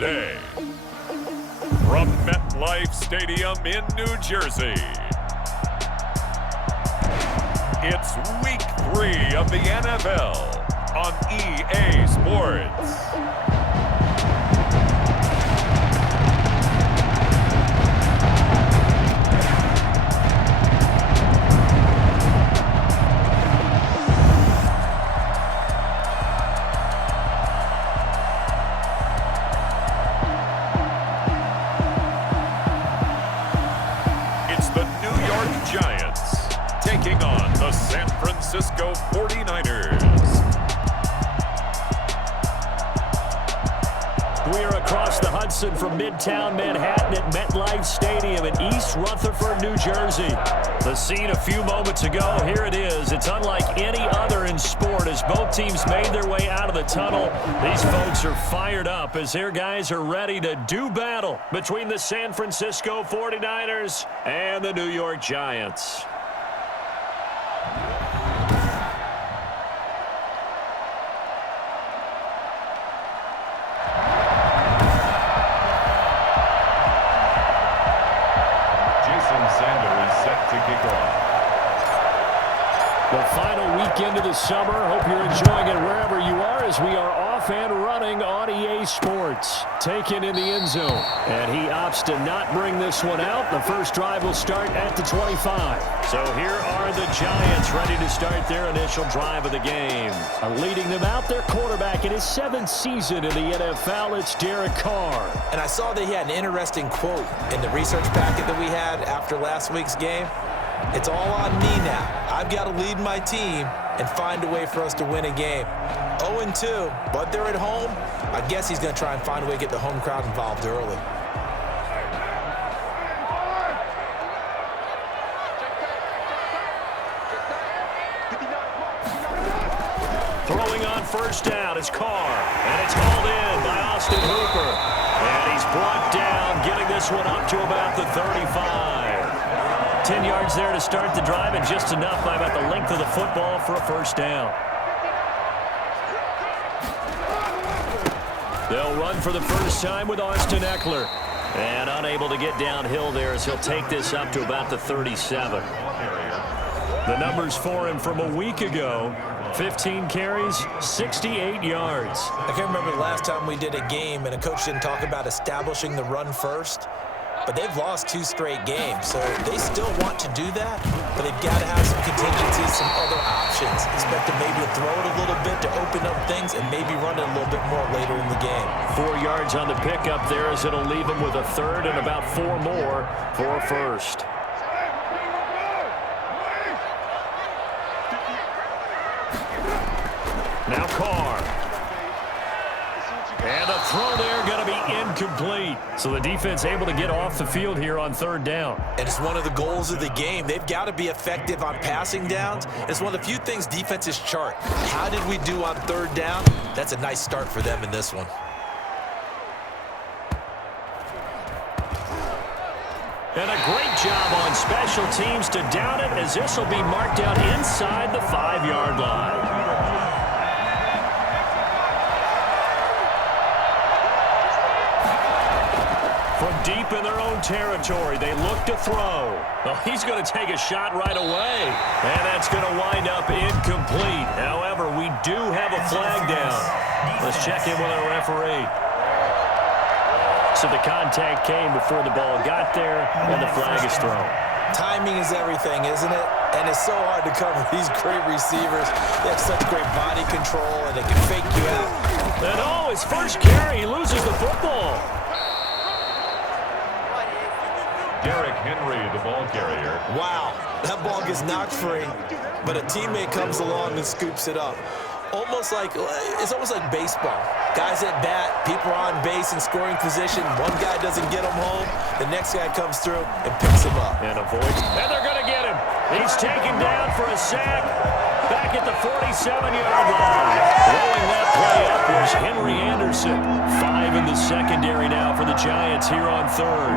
today. From MetLife Stadium in New Jersey, it's Week 3 of the NFL on EA Sports. Giants taking on the San Francisco 49ers. We are across the Hudson from Midtown Manhattan at MetLife Stadium in East Rutherford, New Jersey. The scene a few moments ago, here it is. It's unlike any other in sport as both teams made their way out of the tunnel. These folks are fired up as their guys are ready to do battle between the San Francisco 49ers and the New York Giants. The final weekend of the summer. Hope you're enjoying it wherever you are as we are off and running on EA Sports. Taken in the end zone. And he opts to not bring this one out. The first drive will start at the 25. So here are the Giants ready to start their initial drive of the game. Leading them out, their quarterback in his 7th season in the NFL, it's Derek Carr. And I saw that he had an interesting quote in the research packet that we had after last week's game. It's all on me now. I've got to lead my team and find a way for us to win a game. 0-2, but they're at home. I guess he's going to try and find a way to get the home crowd involved early. Throwing on first down is Carr, and it's hauled in by Austin Hooper. And he's brought down, getting this one up to about the 35. 10 yards there to start the drive, and just enough by about the length of the football for a first down. They'll run for the first time with Austin Eckler. And unable to get downhill there as he'll take this up to about the 37. The numbers for him from a week ago: 15 carries, 68 yards. I can't remember the last time we did a game and a coach didn't talk about establishing the run first. But they've lost 2 straight games, so they still want to do that, but they've got to have some contingencies, some other options. Expect them maybe to throw it a little bit to open up things and maybe run it a little bit more later in the game. 4 yards on the pickup there as it'll leave them with a third and about 4 more for a first. Now Carr. And a throw there going to be incomplete. So the defense able to get off the field here on third down. And it's one of the goals of the game. They've got to be effective on passing downs. It's one of the few things defenses chart. How did we do on third down? That's a nice start for them in this one. And a great job on special teams to down it, as this will be marked out inside the 5-yard line. From deep in their own territory, they look to throw. Oh, he's going to take a shot right away. And that's going to wind up incomplete. However, we do have a flag down. Let's check in with our referee. So the contact came before the ball got there, and the flag is thrown. Timing is everything, isn't it? And it's so hard to cover these great receivers. They have such great body control, and they can fake you out. And oh, his first carry, he loses the football. Derrick Henry, the ball carrier. Wow, that ball gets knocked free, but a teammate comes along and scoops it up. It's almost like baseball. Guys at bat, people are on base in scoring position. One guy doesn't get him home, the next guy comes through and picks him up. And avoids, and they're going to get him. He's taken down for a sack back at the 47-yard line. Rolling that play up was Henry Anderson. 5 in the secondary now for the Giants here on third.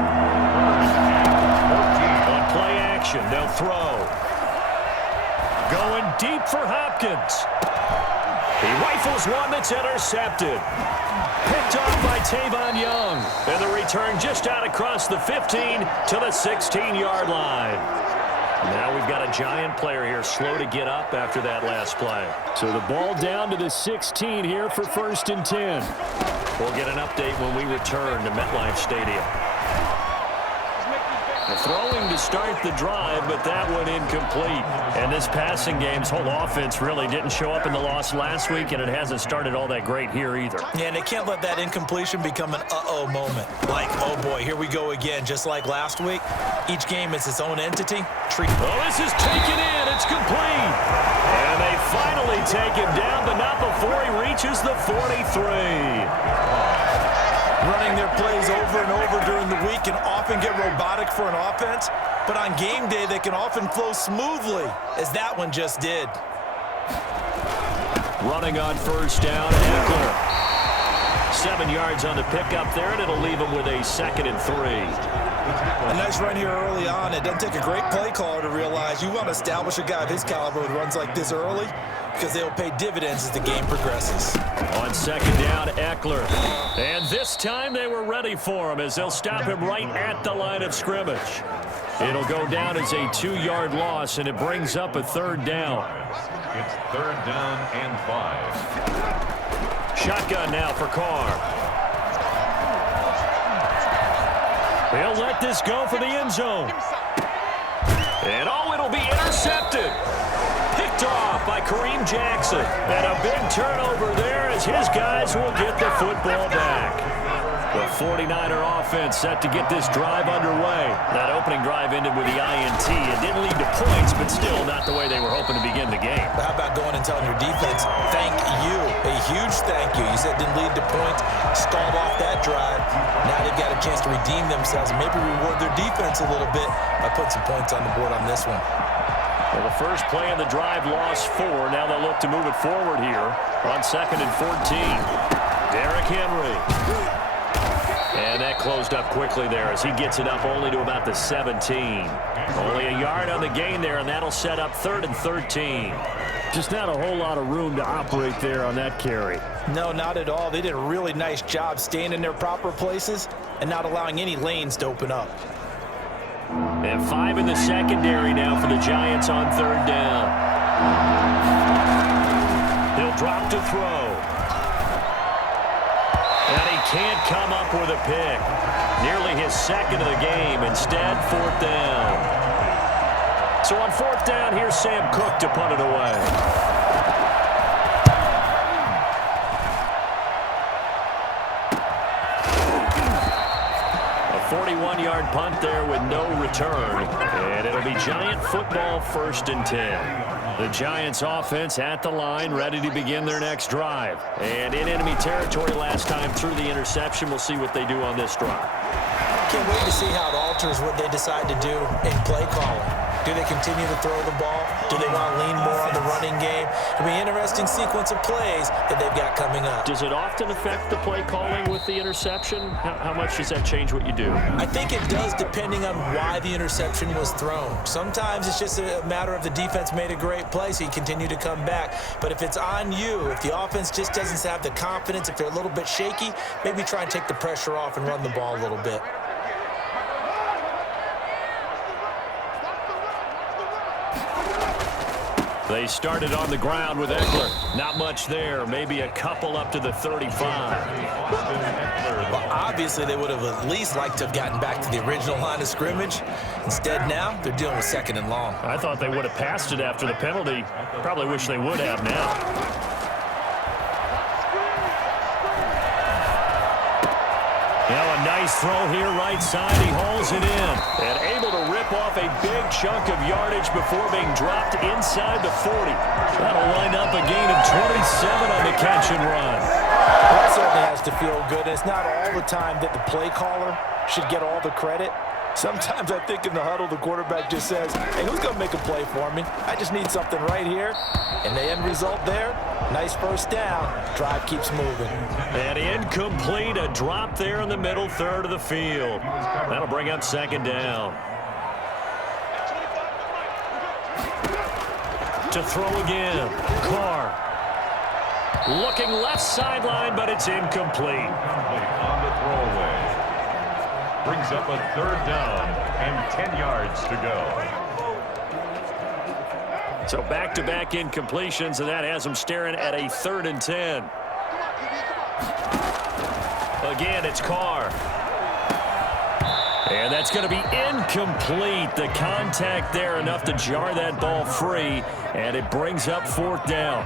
On play action, they'll throw. Going deep for Hopkins. He rifles one that's intercepted. Picked off by Tavon Young. And the return just out across the 15 to the 16-yard line. Now we've got a Giant player here slow to get up after that last play. So the ball down to the 16 here for 1st and 10. We'll get an update when we return to MetLife Stadium. The throwing to start the drive, but that one incomplete. And this passing game's whole offense really didn't show up in the loss last week, and it hasn't started all that great here either. Yeah, and they can't let that incompletion become an uh-oh moment. Like, oh boy, here we go again, just like last week. Each game is its own entity. Oh, this is taken in. It's complete. And they finally take him down, but not before he reaches the 43. Running their plays over and over during the week can often get robotic for an offense, but on game day they can often flow smoothly, as that one just did. Running on 1st down, Eckler. 7 yards on the pickup there, and it'll leave him with a 2nd and 3. A nice run here early on. It doesn't take a great play caller to realize you want to establish a guy of his caliber who runs like this early, because they'll pay dividends as the game progresses. On 2nd down, Eckler. And this time they were ready for him as they'll stop him right at the line of scrimmage. It'll go down as a 2-yard loss, and it brings up a 3rd down. It's 3rd down and 5. Shotgun now for Carr. He'll let this go for the end zone. And oh, it'll be intercepted. Picked off by Kareem Jackson. And a big turnover there as his guys will get the football back. The 49er offense set to get this drive underway. That opening drive ended with the INT. It didn't lead to points, but still not the way they were hoping to begin the game. But how about going and telling your defense, thank you, a huge thank you. You said it didn't lead to points, stalled off that drive. Now they've got a chance to redeem themselves and maybe reward their defense a little bit by putting some points on the board on this one. Well, the first play of the drive lost 4. Now they'll look to move it forward here on 2nd and 14. Derrick Henry. And that closed up quickly there as he gets it up only to about the 17. Only a yard on the gain there, and that'll set up 3rd and 13. Just not a whole lot of room to operate there on that carry. No, not at all. They did a really nice job staying in their proper places and not allowing any lanes to open up. And 5 in the secondary now for the Giants on 3rd down. He'll drop to throw. And he can't come up with a pick. Nearly his 2nd of the game. Instead, 4th down. So on 4th down, here's Sam Cook to punt it away. A 41-yard punt there with no return. And it'll be Giant football 1st and 10. The Giants offense at the line, ready to begin their next drive. And in enemy territory last time through the interception. We'll see what they do on this drive. Can't wait to see how it alters what they decide to do in play calling. Do they continue to throw the ball? Do they want to lean more on the running game? It'll be an interesting sequence of plays that they've got coming up. Does it often affect the play calling with the interception? How much does that change what you do? I think it does, depending on why the interception was thrown. Sometimes it's just a matter of the defense made a great play, so you continue to come back. But if it's on you, if the offense just doesn't have the confidence, if they're a little bit shaky, maybe try and take the pressure off and run the ball a little bit. They started on the ground with Eckler. Not much there. Maybe a couple up to the 35. Well, obviously, they would have at least liked to have gotten back to the original line of scrimmage. Instead, now, they're dealing with 2nd and long. I thought they would have passed it after the penalty. Probably wish they would have now. Now a nice throw here right side. He hauls it in. And able to rip off a big chunk of yardage before being dropped inside the 40. That'll wind up a gain of 27 on the catch and run. That certainly has to feel good. It's not all the time that the play caller should get all the credit. Sometimes I think in the huddle, the quarterback just says, hey, who's going to make a play for me? I just need something right here. And the end result there, nice 1st down. Drive keeps moving. And incomplete, a drop there in the middle 3rd of the field. That'll bring up 2nd down. To throw again, Carr. Looking left sideline, but it's incomplete. On the throwaway. Brings up a 3rd down and 10 yards to go. So back-to-back incompletions, and that has them staring at a 3rd and 10. Again, it's Carr. And that's going to be incomplete. The contact there enough to jar that ball free, and it brings up 4th down.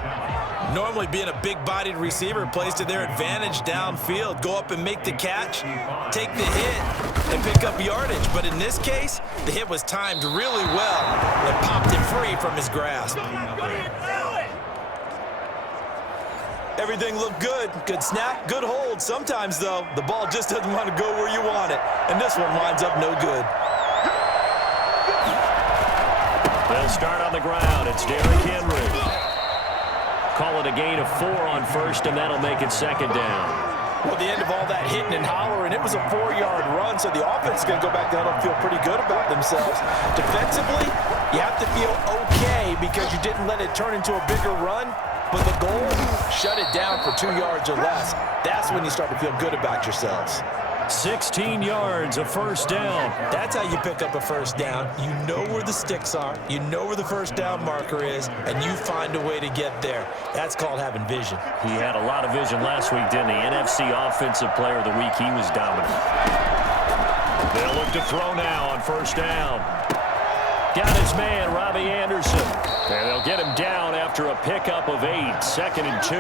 Normally being a big-bodied receiver plays to their advantage downfield. Go up and make the catch, take the hit, and pick up yardage. But in this case, the hit was timed really well and popped it free from his grasp. Everything looked good. Good snap, good hold. Sometimes, though, the ball just doesn't want to go where you want it. And this one winds up no good. They'll start on the ground. It's Derrick Henry. Call it a gain of 4 on 1st, and that'll make it 2nd down. Well, at the end of all that hitting and hollering, it was a 4-yard run, so the offense is going to go back down and feel pretty good about themselves. Defensively, you have to feel okay because you didn't let it turn into a bigger run, but the goal, shut it down for 2 yards or less. That's when you start to feel good about yourselves. 16 yards, a 1st down. That's how you pick up a 1st down. You know where the sticks are, you know where the 1st down marker is, and you find a way to get there. That's called having vision. He had a lot of vision last week, didn't he? NFC Offensive Player of the Week, he was dominant. They'll look to throw now on 1st down. Got his man, Robbie Anderson. And they'll get him down after a pickup of 8, 2nd and 2.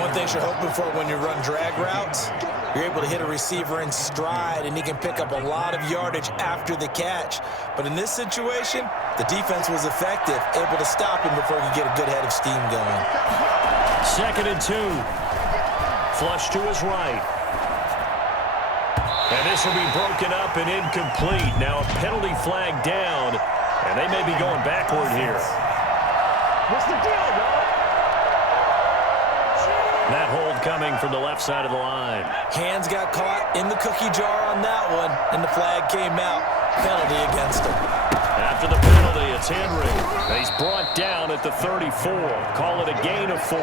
One thing you're hoping for when you run drag routes, you're able to hit a receiver in stride, and he can pick up a lot of yardage after the catch. But in this situation, the defense was effective, able to stop him before he could get a good head of steam going. 2nd and 2. Flush to his right. And this will be broken up and incomplete. Now a penalty flag down, and they may be going backward here. What's the deal, dog? That hold coming from the left side of the line. Hands got caught in the cookie jar on that one, and the flag came out. Penalty against him. After the penalty, it's Henry. He's brought down at the 34. Call it a gain of 4.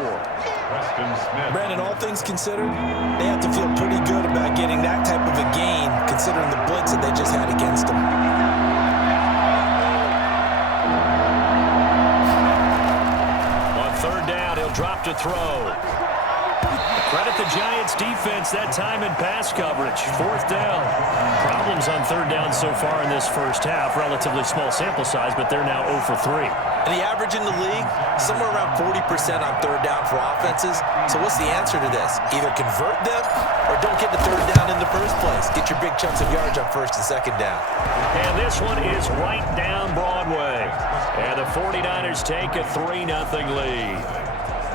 Brandon, all things considered, they have to feel pretty good about getting that type of a gain, considering the blitz that they just had against them. On 3rd down, he'll drop to throw. Credit the Giants' defense that time in pass coverage. 4th down. Problems on 3rd down so far in this 1st half. Relatively small sample size, but they're now 0 for 3. And the average in the league, somewhere around 40% on 3rd down for offenses. So what's the answer to this? Either convert them or don't get the 3rd down in the first place. Get your big chunks of yards on 1st and 2nd down. And this one is right down Broadway. And the 49ers take a 3-0 lead.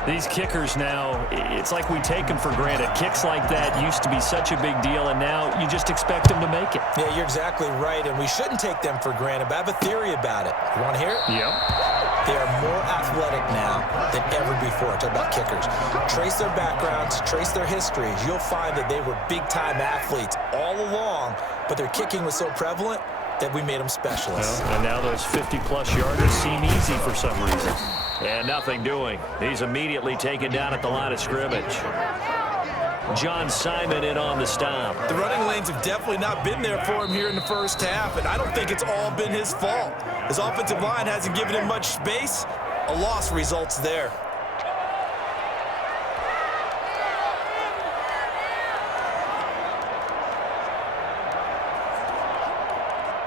These kickers now, it's like we take them for granted. Kicks like that used to be such a big deal, and now you just expect them to make it. Yeah, you're exactly right, and we shouldn't take them for granted, but I have a theory about it. You want to hear it? Yep. They are more athletic now than ever before. Talk about kickers. Trace their backgrounds, trace their histories. You'll find that they were big-time athletes all along, but their kicking was so prevalent that we made them specialists. Well, and now those 50-plus yarders seem easy for some reason. And nothing doing. He's immediately taken down at the line of scrimmage. John Simon in on the stop. The running lanes have definitely not been there for him here in the 1st half, and I don't think it's all been his fault. His offensive line hasn't given him much space. A loss results there.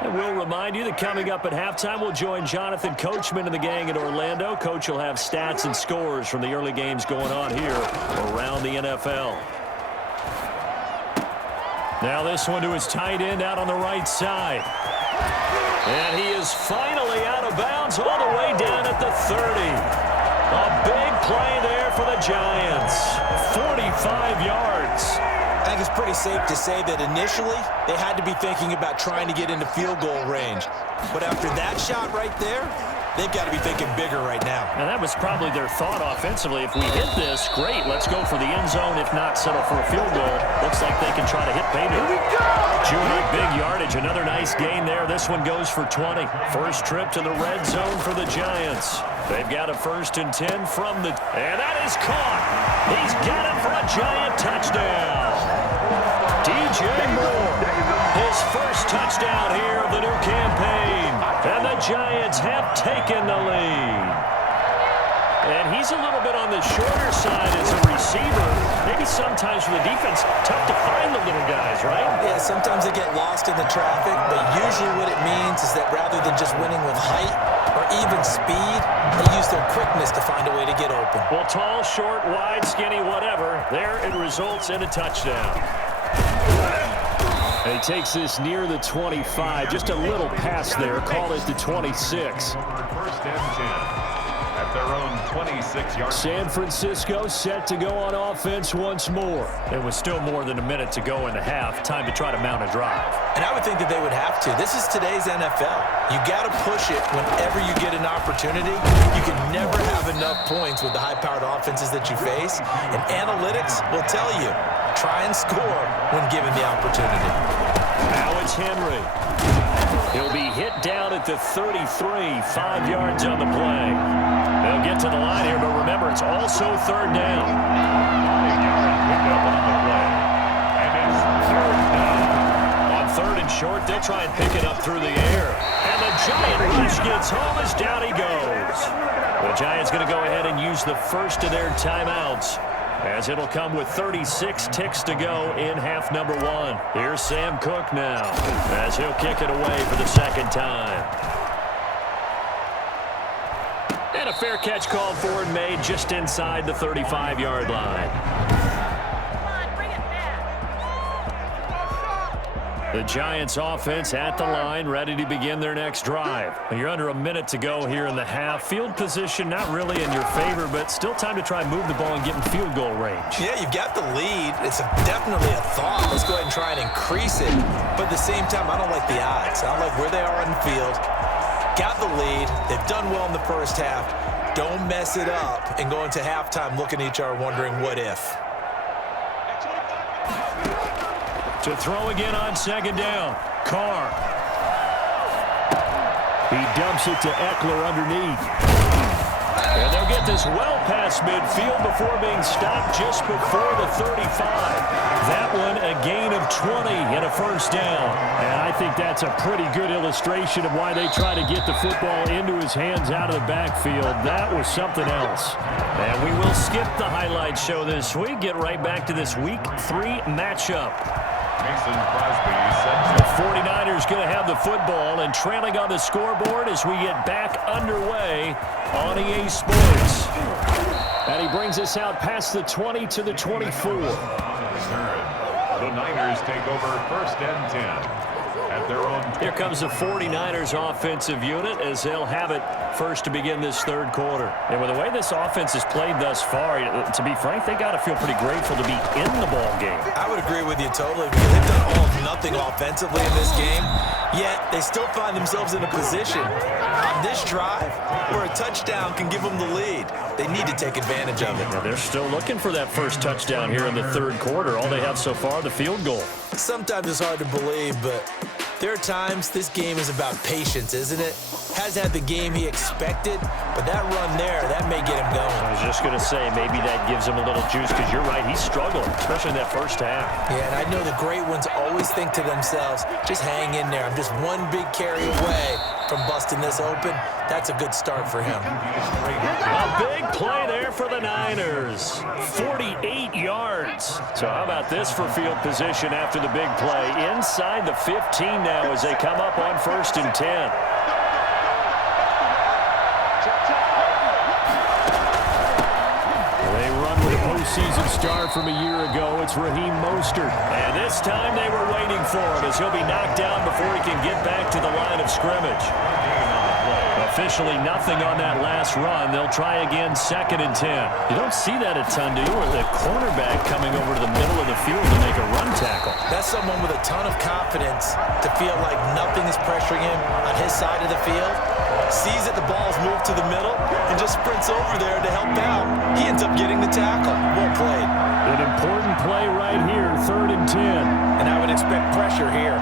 And we'll remind you that coming up at halftime, we'll join Jonathan Coachman and the gang in Orlando. Coach will have stats and scores from the early games going on here around the NFL. Now this one to his tight end out on the right side. And he is finally out of bounds all the way down at the 30. A big play there for the Giants. 45 yards. I think it's pretty safe to say that initially they had to be thinking about trying to get into field goal range. But after that shot right there, they've got to be thinking bigger right now. And that was probably their thought offensively. If we hit this, great. Let's go for the end zone. If not, settle for a field goal. Looks like they can try to hit pay dirt. Here we go! Chewing up big yardage. Another nice gain there. This one goes for 20. First trip to the red zone for the Giants. They've got a 1st and 10 from the... And that is caught. He's got it for a Giant touchdown. DJ Moore, his first touchdown here of the new campaign. And the Giants have taken the lead. And he's a little bit on the shorter side as a receiver. Maybe sometimes for the defense, tough to find the little guys, right? Yeah, sometimes they get lost in the traffic, but usually what it means is that rather than just winning with height or even speed, they use their quickness to find a way to get open. Well, tall, short, wide, skinny, whatever, there it results in a touchdown. And he takes this near the 25. Just a little pass there. Call it the 26. 1st and 10. At their own 26-yard. San Francisco set to go on offense once more. There was still more than a minute to go in the half. Time to try to mount a drive. And I would think that they would have to. This is today's NFL. You got to push it whenever you get an opportunity. You can never have enough points with the high-powered offenses that you face. And analytics will tell you, try and score when given the opportunity. Now it's Henry. He'll be hit down at the 33, 5 yards on the play. They'll get to the line here, but remember, it's also 3rd down. 5 yards picked up on the play. And it's 3rd down. On 3rd and short, they'll try and pick it up through the air. And the Giant rush gets home as down he goes. The Giants going to go ahead and use the first of their timeouts, as it'll come with 36 ticks to go in half number 1. Here's Sam Cook now, as he'll kick it away for the 2nd time. And a fair catch called for and made just inside the 35-yard line. The Giants offense at the line, ready to begin their next drive. You're under a minute to go here in the half. Field position not really in your favor, but still time to try and move the ball and get in field goal range. Yeah, you've got the lead. It's definitely a thought. Let's go ahead and try and increase it. But at the same time, I don't like the odds. I don't like where they are on the field. Got the lead. They've done well in the first half. Don't mess it up and go into halftime looking at each other wondering what if. To throw again on 2nd down. Carr. He dumps it to Eckler underneath. And they'll get this well past midfield before being stopped just before the 35. That one a gain of 20 and a 1st down. And I think that's a pretty good illustration of why they try to get the football into his hands out of the backfield. That was something else. And we will skip the highlight show this week. Get right back to this Week 3 matchup. Mason Crosby set The 49ers going to have the football and trailing on the scoreboard as we get back underway on EA Sports. And he brings us out past the 20 to the 24. The Niners take over 1st and 10. At their own. Here comes the 49ers offensive unit as they'll have it first to begin this 3rd quarter. And with the way this offense has played thus far, to be frank, they got to feel pretty grateful to be in the ball game. I would agree with you totally because they've done all of nothing offensively in this game, yet they still find themselves in a position on this drive where a touchdown can give them the lead. They need to take advantage of it. Now they're still looking for that first touchdown here in the 3rd quarter. All they have so far, the field goal. Sometimes it's hard to believe, but there are times this game is about patience, isn't it? Hasn't had the game he expected, but that run there, that may get him going. I was just going to say, maybe that gives him a little juice because you're right, he struggled, especially in that first half. Yeah, and I know the great ones always think to themselves, just hang in there. I'm just one big carry away from busting this open. That's a good start for him. A big play there for the Niners. 48 yards. So how about this for field position after the big play? Inside the 15 now as they come up on 1st and 10. They run with a postseason star from a year ago. It's Raheem Mostert. And this time they were waiting for him as he'll be knocked down before he can get back to the line of scrimmage. Officially nothing on that last run. They'll try again 2nd and 10. You don't see that a ton, do you? Or the cornerback coming over to the middle of the field to make a run tackle. That's someone with a ton of confidence to feel like nothing is pressuring him on his side of the field. sees that the ball's moved to the middle, and just sprints over there to help out. He ends up getting the tackle. Well played. An important play right here, 3rd and 10. And I would expect pressure here.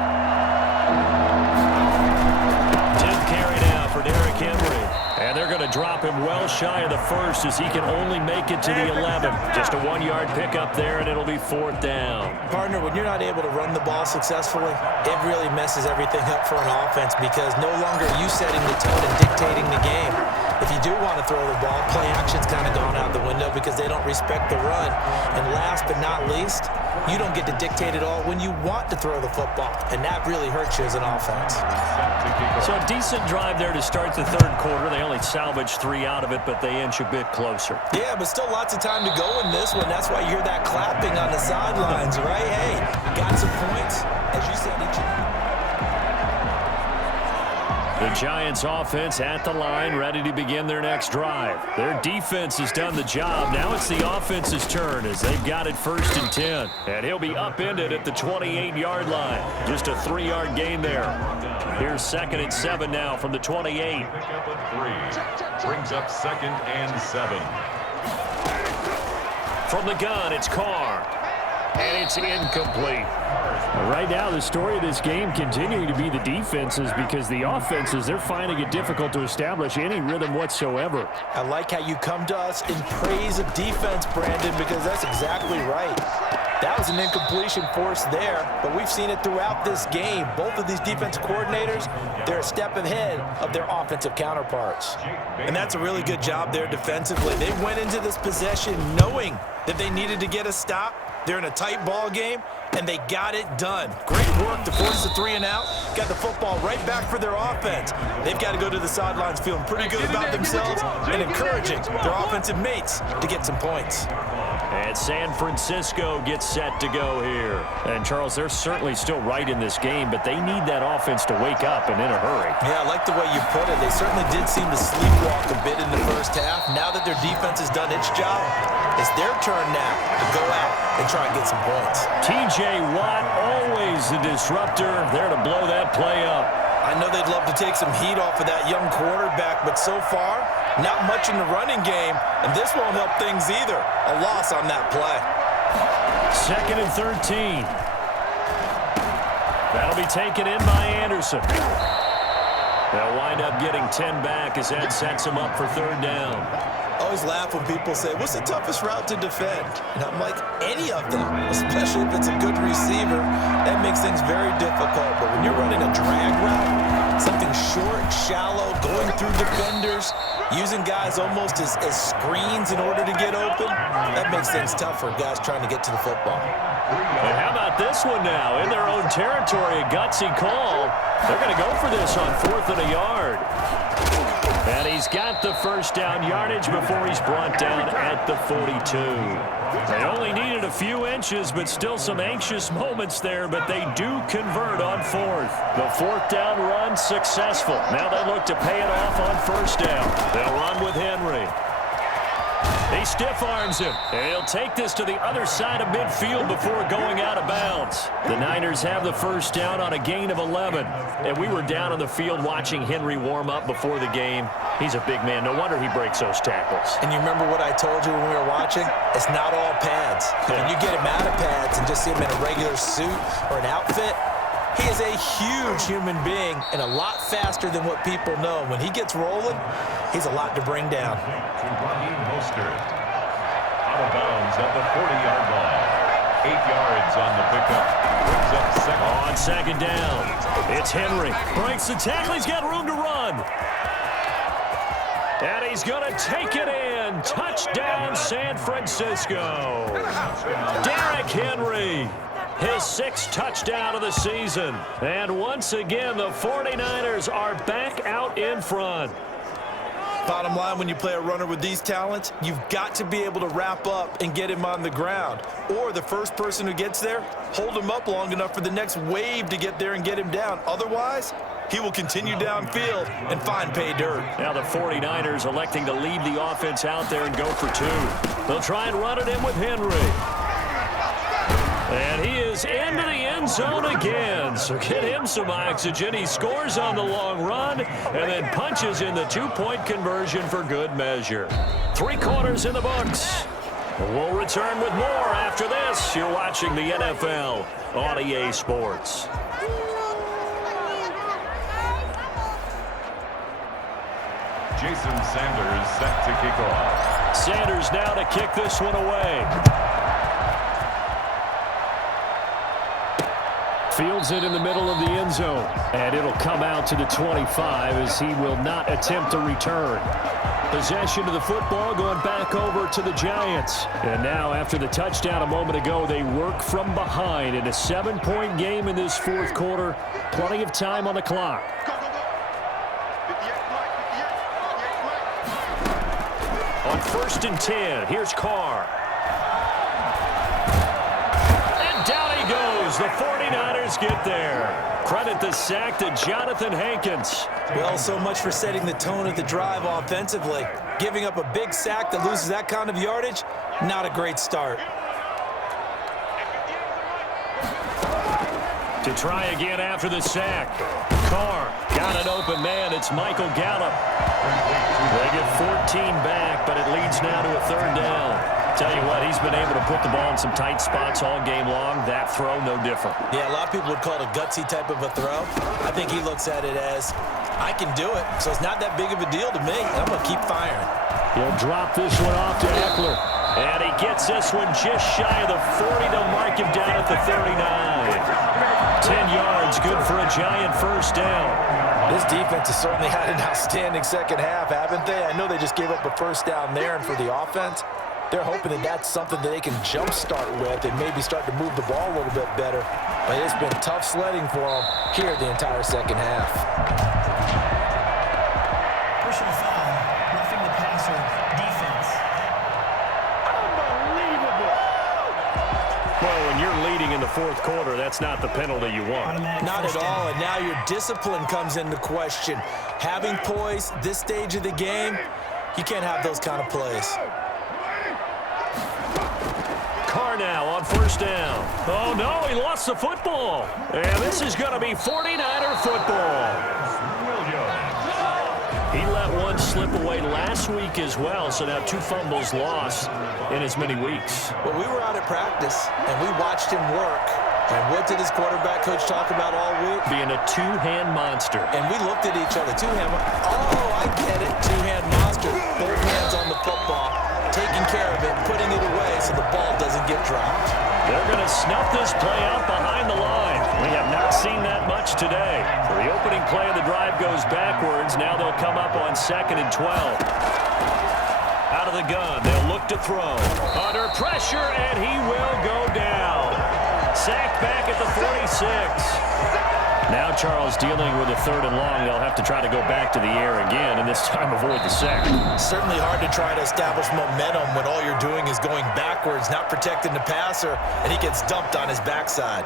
10th carry now for Derrick Henry. And they're going to drop him well shy of the first as he can only make it to the 11. Just a 1-yard pickup there, and it'll be 4th down. Partner, when you're not able to run the ball successfully, it really messes everything up for an offense because no longer are you setting the tone and dictating the game. If you do want to throw the ball, play action's kind of gone out the window because they don't respect the run. And last but not least, you don't get to dictate it all when you want to throw the football. And that really hurts you as an offense. So a decent drive there to start the 3rd quarter. They only salvaged 3 out of it, but they inch a bit closer. Yeah, but still lots of time to go in this one. That's why you hear that clapping on the sidelines, right? Hey, got some points. As you said, the Giants offense at the line, ready to begin their next drive. Their defense has done the job. Now it's the offense's turn as they've got it 1st and 10. And he'll be upended at the 28-yard line. Just a 3-yard gain there. Here's 2nd and 7 now from the 28. Pickup of 3. Brings up 2nd and 7. From the gun, it's Carr. And it's incomplete. Right now, the story of this game continuing to be the defenses because the offenses, they're finding it difficult to establish any rhythm whatsoever. I like how you come to us in praise of defense, Brandon, because that's exactly right. That was an incompletion forced there, but we've seen it throughout this game. Both of these defensive coordinators, they're a step ahead of their offensive counterparts. And that's a really good job there defensively. They went into this possession knowing that they needed to get a stop. They're in a tight ball game, and they got it done. Great work to force the 3 and out. Got the football right back for their offense. They've got to go to the sidelines feeling pretty good about themselves and encouraging their offensive mates to get some points. And San Francisco gets set to go here. And, Charles, they're certainly still right in this game, but they need that offense to wake up and in a hurry. Yeah, I like the way you put it. They certainly did seem to sleepwalk a bit in the first half. Now that their defense has done its job, it's their turn now to go out and try and get some points. T.J. Watt, always a disruptor, there to blow that play up. I know they'd love to take some heat off of that young quarterback, but so far, not much in the running game, and this won't help things either. A loss on that play. 2nd and 13. That'll be taken in by Anderson. They'll wind up getting 10 back as that sets them up for 3rd down. I always laugh when people say, what's the toughest route to defend? And I'm like, any of them, especially if it's a good receiver. That makes things very difficult. But when you're running a drag route, something short, shallow, going through defenders, using guys almost as screens in order to get open, that makes things tough for guys trying to get to the football. And how about this one now? In their own territory, a gutsy call. They're going to go for this on 4th and a yard. And he's got the 1st down yardage before he's brought down at the 42. They only needed a few inches, but still some anxious moments there, but they do convert on 4th. The 4th down run successful. Now they look to pay it off on 1st down. They'll run with Henry. He stiff-arms him, and he'll take this to the other side of midfield before going out of bounds. The Niners have the 1st down on a gain of 11. And we were down on the field watching Henry warm up before the game. He's a big man. No wonder he breaks those tackles. And you remember what I told you when we were watching? It's not all pads. When you get him out of pads and just see him in a regular suit or an outfit, he is a huge human being and a lot faster than what people know. When he gets rolling, he's a lot to bring down. Out of bounds at the 40-yard line. 8 yards on the pickup. Brings up 2nd. On 2nd down, it's Henry. Breaks the tackle. He's got room to run. And he's going to take it in. Touchdown, San Francisco. Derrick Henry. His 6th touchdown of the season. And once again, the 49ers are back out in front. Bottom line, when you play a runner with these talents, you've got to be able to wrap up and get him on the ground. Or the first person who gets there, hold him up long enough for the next wave to get there and get him down. Otherwise, he will continue downfield and find pay dirt. Now the 49ers electing to leave the offense out there and go for 2. They'll try and run it in with Henry. And he is is into the end zone again. So get him some oxygen. He scores on the long run and then punches in the two-point conversion for good measure. 3 quarters in the books. We'll return with more after this. You're watching the NFL on EA Sports. Jason Sanders set to kick off. Sanders now to kick this one away. Fields it in the middle of the end zone. And it'll come out to the 25 as he will not attempt to return. Possession of the football going back over to the Giants. And now after the touchdown a moment ago, they work from behind in a 7-point game in this fourth quarter. Plenty of time on the clock. On 1st and 10, here's Carr. And down he goes. The 49ers get there. Credit the sack to Jonathan Hankins. Well, so much for setting the tone of the drive offensively. Giving up a big sack that loses that kind of yardage, not a great start. To try again after the sack. Carr got an open man. It's Michael Gallup. They get 14 back, but it leads now to a 3rd down. Tell you what, he's been able to put the ball in some tight spots all game long. That throw, no different. Yeah, a lot of people would call it a gutsy type of a throw. I think he looks at it as, I can do it, so it's not that big of a deal to me. I'm going to keep firing. He'll drop this one off to Eckler. And he gets this one just shy of the 40 to mark him down at the 39. 10 yards, good for a Giant 1st down. This defense has certainly had an outstanding second half, haven't they? I know they just gave up a 1st down there, and for the offense, they're hoping that that's something that they can jumpstart with and maybe start to move the ball a little bit better. But it's been tough sledding for them here the entire second half. Personal foul, roughing the passer, defense. Unbelievable. Well, when you're leading in the fourth quarter, that's not the penalty you want. Not at all, and now your discipline comes into question. Having poise this stage of the game, you can't have those kind of plays. Carr now on 1st down. Oh, no, he lost the football. And this is going to be 49er football. He let one slip away last week as well, so now 2 fumbles lost in as many weeks. Well, we were out at practice, and we watched him work. And what did his quarterback coach talk about all week? Being a 2-hand monster. And we looked at each other. 2-hand. Oh, I get it. 2-hand monster. Both hands on the football, taking care of it, putting it away so the ball doesn't get dropped. They're going to snuff this play out behind the line. We have not seen that much today. So the opening play of the drive goes backwards. Now they'll come up on 2nd and 12. Out of the gun, they'll look to throw. Under pressure, and he will go down. Sacked back at the 46. Now Charles dealing with a 3rd and long. They'll have to try to go back to the air again, and this time avoid the sack. Certainly hard to try to establish momentum when all you're doing is going backwards, not protecting the passer, and he gets dumped on his backside.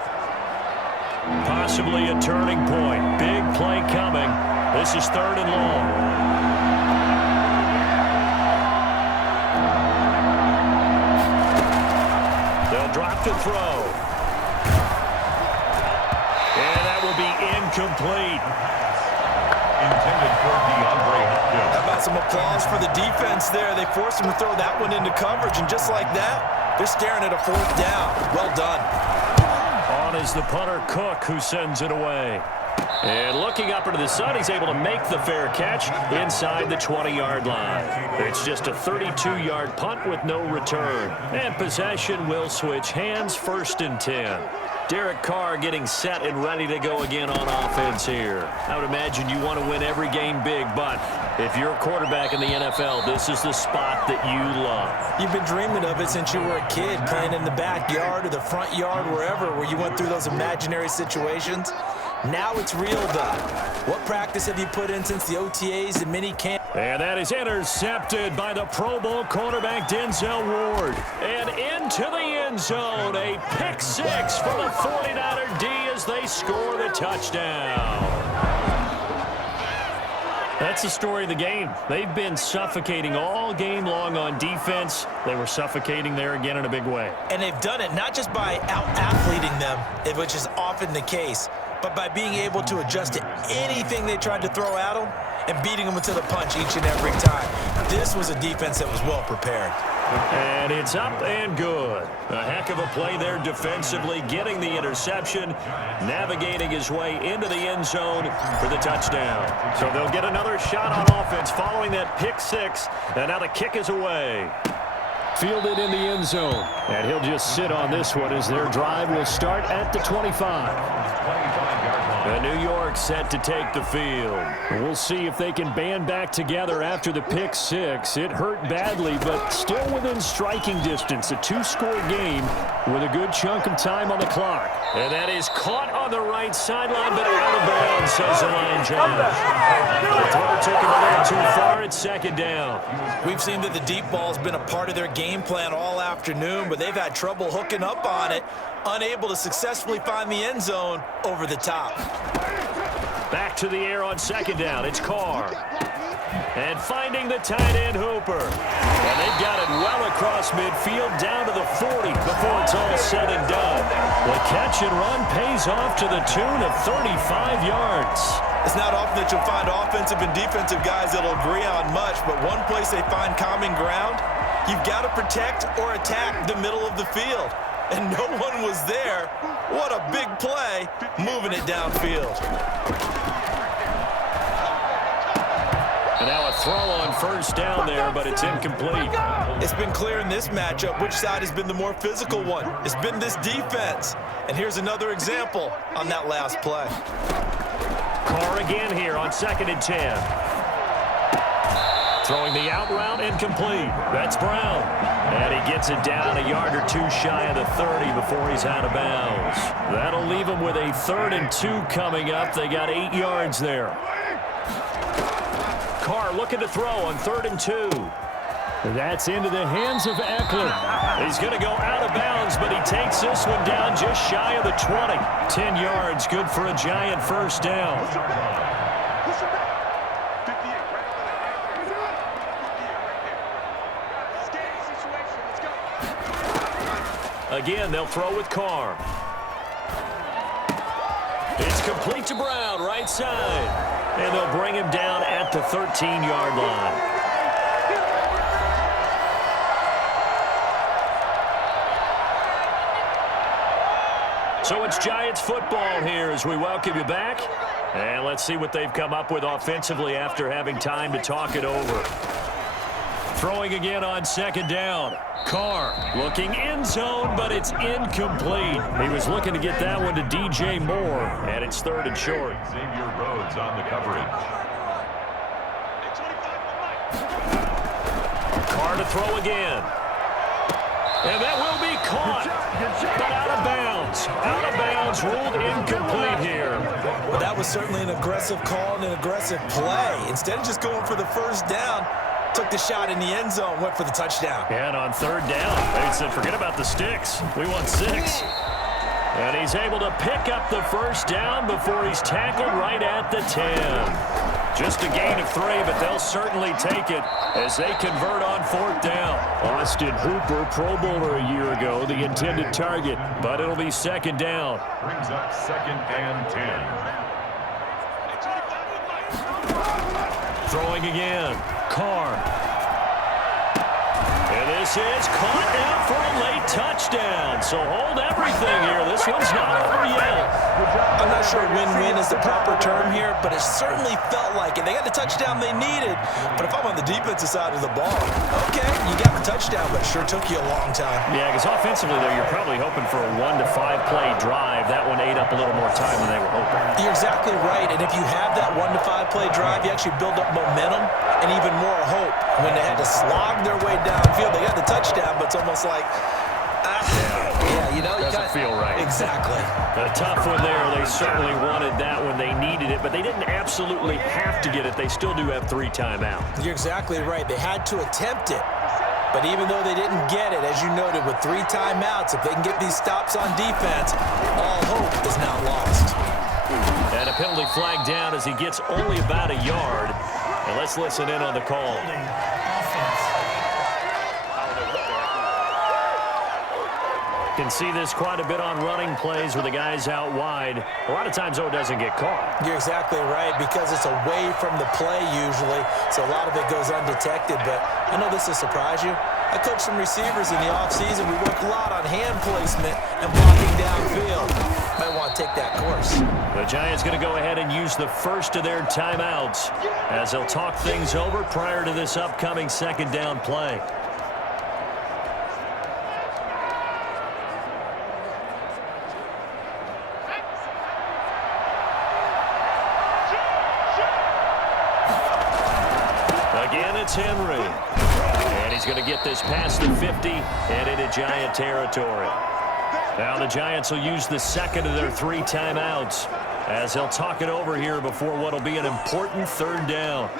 Possibly a turning point. Big play coming. This is 3rd and long. They'll drop the throw. And that will be incomplete. Intended for DeAndre Hopkins. How about some applause for the defense there? They forced him to throw that one into coverage, and just like that, they're staring at a 4th down. Well done. On is the punter, Cook, who sends it away. And looking up into the sun, he's able to make the fair catch inside the 20-yard line. It's just a 32-yard punt with no return. And possession will switch hands, 1st and 10. Derek Carr getting set and ready to go again on offense here. I would imagine you want to win every game big, but if you're a quarterback in the NFL, this is the spot that you love. You've been dreaming of it since you were a kid, playing in the backyard or the front yard, wherever, where you went through those imaginary situations. Now it's real, though. What practice have you put in since the OTAs and mini camp? And that is intercepted by the Pro Bowl cornerback Denzel Ward. And into the end zone, a pick 6 for the 49er D as they score the touchdown. That's the story of the game. They've been suffocating all game long on defense. They were suffocating there again in a big way. And they've done it not just by out-athleting them, which is often the case, but by being able to adjust to anything they tried to throw at them and beating them to the punch each and every time. This was a defense that was well prepared. And it's up and good. A heck of a play there defensively, getting the interception, navigating his way into the end zone for the touchdown. So they'll get another shot on offense following that pick six, and now the kick is away. Fielded in the end zone, and he'll just sit on this one as their drive will start at the 25. And New York set to take the field. We'll see if they can band back together after the pick six. It hurt badly, but still within striking distance. A two-score game with a good chunk of time on the clock. And that is caught on the right sideline, but out of bounds, says the line judge. The throw took him a little too far. It's second down. We've seen that the deep ball has been a part of their game plan all afternoon, but they've had trouble hooking up on it, unable to successfully find the end zone over the top. Back to the air on second down. It's Carr. And finding the tight end Hooper. And they've got it well across midfield down to the 40 before it's all said and done. The catch and run pays off to the tune of 35 yards. It's not often that you'll find offensive and defensive guys that'll agree on much, but one place they find common ground, you've got to protect or attack the middle of the field. And no one was there. What a big play, moving it downfield. And now a throw on first down there, but it's incomplete. It's been clear in this matchup which side has been the more physical one. It's been this defense. And here's another example on that last play. Carr again here on 2nd and 10. Throwing the out route incomplete. That's Brown. And he gets it down a yard or two shy of the 30 before he's out of bounds. That'll leave him with a 3rd and 2 coming up. They got 8 yards there. Carr looking to throw on 3rd and 2. That's into the hands of Eckler. He's going to go out of bounds, but he takes this one down just shy of the 20. 10 yards, good for a giant first down. Again, they'll throw with Carr. It's complete to Brown, right side. And they'll bring him down at the 13-yard line. So it's Giants football here as we welcome you back. And let's see what they've come up with offensively after having time to talk it over. Throwing again on 2nd down. Carr looking end zone, but it's incomplete. He was looking to get that one to DJ Moore, and it's 3rd and short. Xavier Rhodes on the coverage. Carr to throw again. And that will be caught, but out of bounds. Out of bounds, ruled incomplete here. Well, that was certainly an aggressive call and an aggressive play. Instead of just going for the first down, took the shot in the end zone, went for the touchdown. And on 3rd down, they said, forget about the sticks. We want 6. And he's able to pick up the first down before he's tackled right at the 10. Just a gain of 3, but they'll certainly take it as they convert on 4th down. Austin Hooper, Pro Bowler a year ago, the intended target, but it'll be 2nd down. Brings up 2nd and 10. Throwing again. Carr. And this is caught now for a late touchdown. So hold everything here. This one's not over yet. I'm not sure win-win is the proper term here, but it certainly felt like it. They got the touchdown they needed, but if I'm on the defensive side of the ball, okay, you got the touchdown, but it sure took you a long time. Yeah, because offensively, though, you're probably hoping for a 1 to 5 play drive. That one ate up a little more time than they were hoping. You're exactly right, and if you have that 1 to 5 play drive, you actually build up momentum and even more hope. When they had to slog their way downfield, they got the touchdown, but it's almost like, yeah, you know, doesn't feel right. Exactly. A tough one there. They certainly wanted that when they needed it, but they didn't absolutely have to get it. They still do have 3 timeouts. You're exactly right. They had to attempt it. But even though they didn't get it, as you noted, with 3 timeouts, if they can get these stops on defense, all hope is not lost. And a penalty flag down as he gets only about a yard. And let's listen in on the call. Can see this quite a bit on running plays with the guys out wide. A lot of times, though, it doesn't get caught. You're exactly right, because it's away from the play usually, so a lot of it goes undetected. But I know this will surprise you. I coach some receivers in the offseason. We work a lot on hand placement and blocking downfield. Might want to take that course. The Giants going to go ahead and use the first of their timeouts as they'll talk things over prior to this upcoming second down play. Again, it's Henry. And he's going to get this past the 50 and into Giant territory. Now the Giants will use the second of their 3 timeouts as they'll talk it over here before what will be an important third down.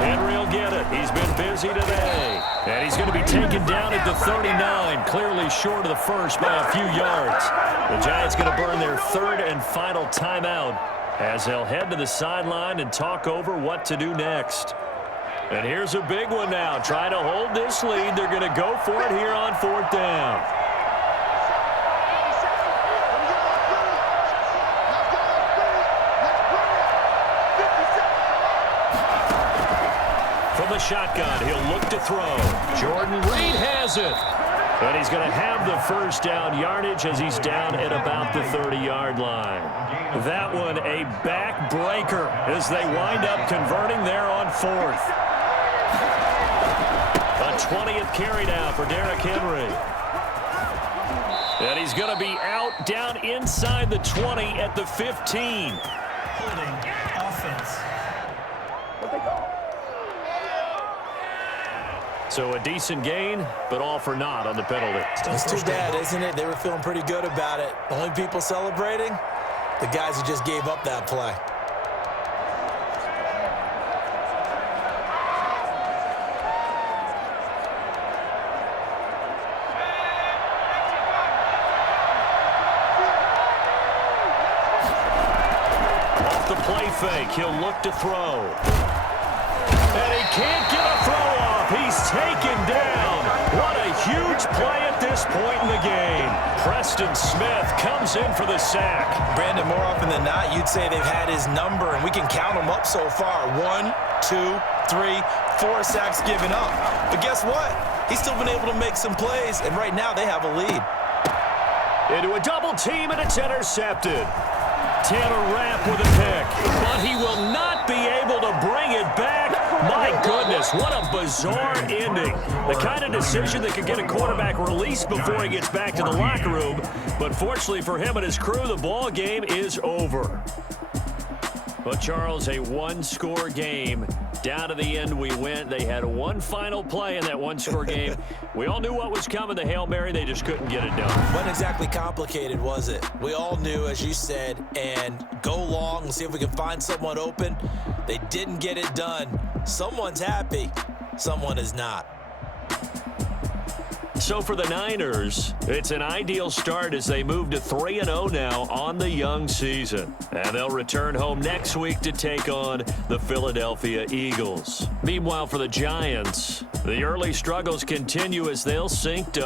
Henry will get it. He's been busy today. And he's going to be taken down at the 39, clearly short of the first by a few yards. The Giants going to burn their third and final timeout as they'll head to the sideline and talk over what to do next. And here's a big one now. Trying to hold this lead. They're going to go for it here on 4th down. From the shotgun, he'll look to throw. Jordan Reed has it. And he's going to have the first down yardage as he's down at about the 30-yard line. That one a backbreaker as they wind up converting there on 4th. A 20th carry now for Derrick Henry. And he's going to be out down inside the 20 at the 15. Holding offense. So a decent gain, but all for naught on the penalty. It's too bad, isn't it? They were feeling pretty good about it. Only people celebrating? The guys who just gave up that play. Off the play fake, he'll look to throw. And he can't get a throw off. He's taken down. What a huge play at this point in the game. Preston Smith comes in for the sack. Brandon, more often than not, you'd say they've had his number, and we can count them up so far. 1, 2, 3, 4 sacks given up. But guess what? He's still been able to make some plays, and right now they have a lead. Into a double team, and it's intercepted. Tanner Rapp with a pick, but he will not be able to bring it back. My goodness, what a bizarre ending. The kind of decision that could get a quarterback released before he gets back to the locker room. But fortunately for him and his crew, the ball game is over. But, Charles, a one-score game. Down to the end we went. They had one final play in that one-score game. We all knew what was coming, the Hail Mary. They just couldn't get it done. Wasn't exactly complicated, was it? We all knew, as you said, and go long and see if we can find someone open. They didn't get it done. Someone's happy. Someone is not. So for the Niners, it's an ideal start as they move to 3-0 now on the young season. And they'll return home next week to take on the Philadelphia Eagles. Meanwhile, for the Giants, the early struggles continue as they'll sink to